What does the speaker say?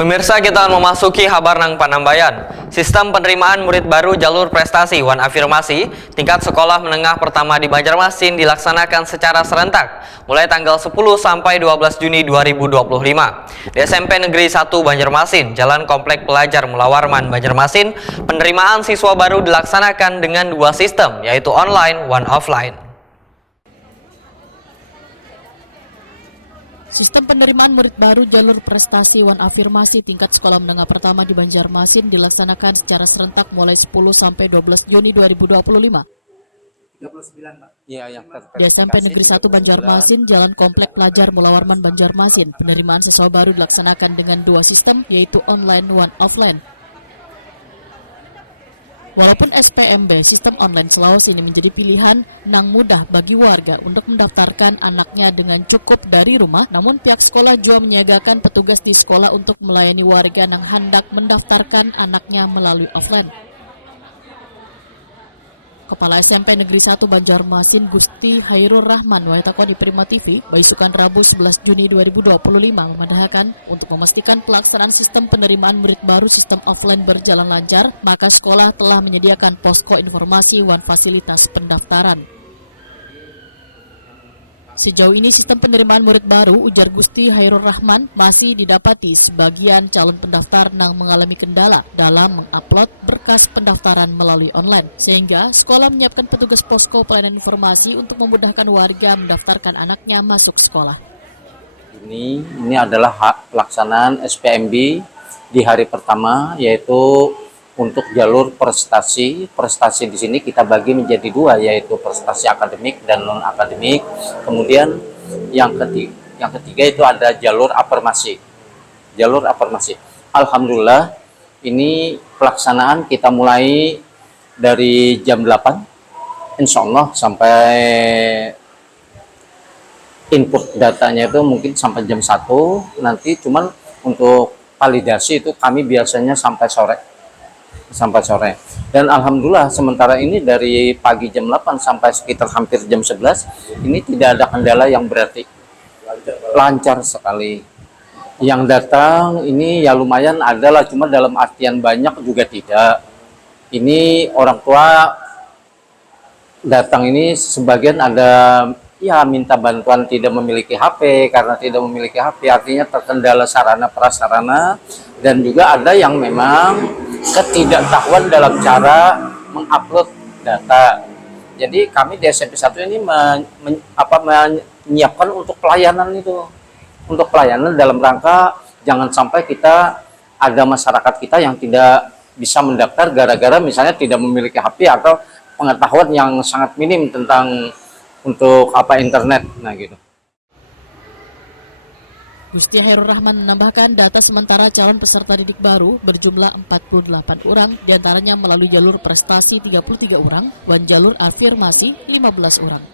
Pemirsa, kita akan memasuki kabar nang Panambayan. Sistem penerimaan murid baru jalur prestasi Wan Afirmasi tingkat sekolah menengah pertama di Banjarmasin dilaksanakan secara serentak mulai tanggal 10 sampai 12 Juni 2025. Di SMP Negeri 1 Banjarmasin, Jalan Komplek Pelajar Mulawarman Banjarmasin, penerimaan siswa baru dilaksanakan dengan dua sistem, yaitu online, one offline. Sistem penerimaan murid baru jalur prestasi Wan Afirmasi tingkat sekolah menengah pertama di Banjarmasin dilaksanakan secara serentak mulai 10 sampai 12 Juni 2025. Di SMP Negeri 1 Banjarmasin, Jalan Komplek Pelajar Mulawarman Banjarmasin, penerimaan siswa baru dilaksanakan dengan dua sistem, yaitu online, one offline. Walaupun SPMB, sistem online Sulawesi ini menjadi pilihan nang mudah bagi warga untuk mendaftarkan anaknya dengan cukup dari rumah, namun pihak sekolah juga menyiagakan petugas di sekolah untuk melayani warga yang hendak mendaftarkan anaknya melalui offline. Kepala SMP Negeri 1 Banjarmasin Gusti Hairur Rahman Waitakoni Prima TV, Baisukan Rabu 11 Juni 2025 memandahkan untuk memastikan pelaksanaan sistem penerimaan murid baru sistem offline berjalan lancar, maka sekolah telah menyediakan posko informasi wan fasilitas pendaftaran. Sejauh ini sistem penerimaan murid baru, ujar Gusti Hairur Rahman, masih didapati sebagian calon pendaftar yang mengalami kendala dalam mengupload berkas pendaftaran melalui online. Sehingga sekolah menyiapkan petugas posko pelayanan informasi untuk memudahkan warga mendaftarkan anaknya masuk sekolah. Ini adalah hak pelaksanaan SPMB di hari pertama, yaitu untuk jalur prestasi. Prestasi di sini kita bagi menjadi dua, yaitu prestasi akademik dan non akademik. Kemudian yang ketiga itu ada jalur afirmasi. Jalur afirmasi. Alhamdulillah, ini pelaksanaan kita mulai dari jam 8, insya Allah sampai input datanya itu mungkin sampai jam 1. Nanti cuman untuk validasi itu kami biasanya sampai sore. Dan alhamdulillah sementara ini dari pagi jam 8 sampai sekitar hampir jam 11 ini tidak ada kendala yang berarti, lancar sekali. Yang datang ini ya lumayan adalah, cuma dalam artian banyak juga tidak. Ini orang tua datang ini sebagian ada ya minta bantuan tidak memiliki HP, karena tidak memiliki HP artinya terkendala sarana prasarana, dan juga ada yang memang ketidaktahuan dalam cara mengupload data. Jadi kami di SMP 1 ini menyiapkan untuk pelayanan itu, untuk pelayanan dalam rangka jangan sampai kita ada masyarakat kita yang tidak bisa mendaftar gara-gara misalnya tidak memiliki HP atau pengetahuan yang sangat minim tentang untuk internet, nah gitu. Gusti Hairur Rahman menambahkan data sementara calon peserta didik baru berjumlah 48 orang, diantaranya melalui jalur prestasi 33 orang, dan jalur afirmasi 15 orang.